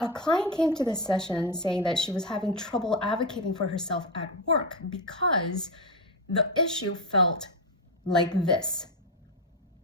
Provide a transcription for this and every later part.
A client came to this session saying that she was having trouble advocating for herself at work because the issue felt like this,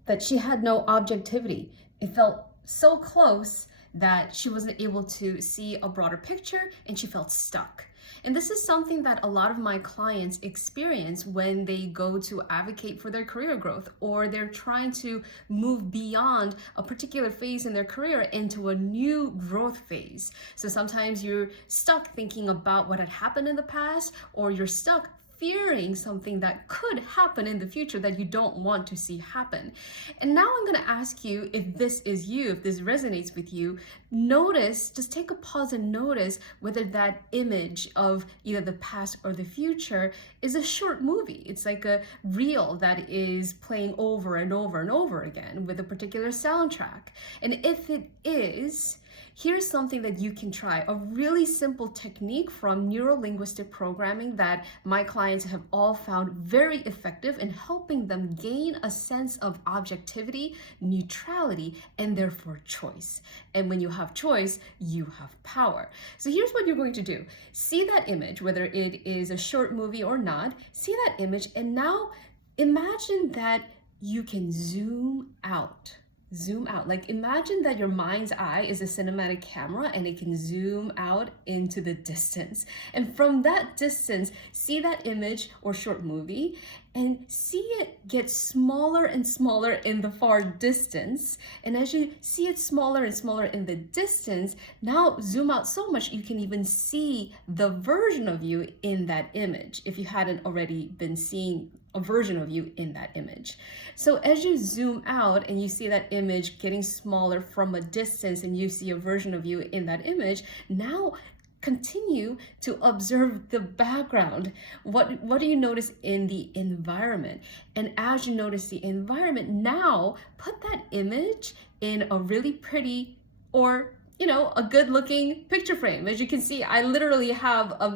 that she had no objectivity. It felt so close that she wasn't able to see a broader picture and she felt stuck. And this is something that a lot of my clients experience when they go to advocate for their career growth, or they're trying to move beyond a particular phase in their career into a new growth phase. So sometimes you're stuck thinking about what had happened in the past, or you're stuck fearing something that could happen in the future that you don't want to see happen. And now I'm going to ask you, if this is you, if this resonates with you, notice, just take a pause and notice whether that image of either the past or the future is a short movie. It's like a reel that is playing over and over and over again with a particular soundtrack. And if it is, here's something that you can try, a really simple technique from neuro-linguistic programming that my clients have all found very effective in helping them gain a sense of objectivity, neutrality, and therefore choice. And when you have choice, you have power. So here's what you're going to do. See that image, whether it is a short movie or not, see that image, and now imagine that you can zoom out. Zoom out. Like, imagine that your mind's eye is a cinematic camera and it can zoom out into the distance. And from that distance, see that image or short movie and see it get smaller and smaller in the far distance. And as you see it smaller and smaller in the distance, now zoom out so much you can even see the version of you in that image, if you hadn't already been seeing a version of you in that image. So as you zoom out and you see that image getting smaller from a distance and you see a version of you in that image, now continue to observe the background. What do you notice in the environment? And as you notice the environment, now put that image in a really pretty, or a good looking picture frame. As you can see, I literally have a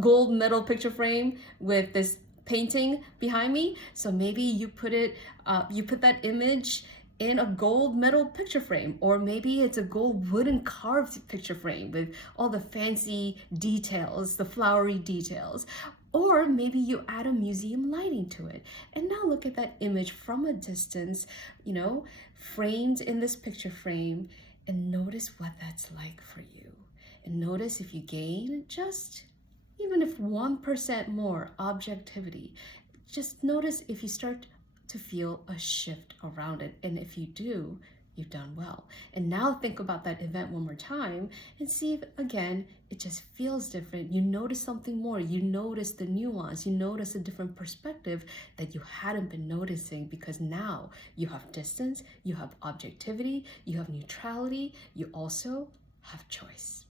gold metal picture frame with this painting behind me. So maybe you put that image in a gold metal picture frame, or maybe it's a gold wooden carved picture frame with all the fancy details, the flowery details. Or maybe you add a museum lighting to it. And now look at that image from a distance, framed in this picture frame, and notice what that's like for you. And notice if you gain just even if 1% more objectivity. Just notice if you start to feel a shift around it. And if you do, you've done well. And now think about that event one more time and see if, again, it just feels different. You notice something more. You notice the nuance. You notice a different perspective that you hadn't been noticing, because now you have distance, you have objectivity, you have neutrality, you also have choice.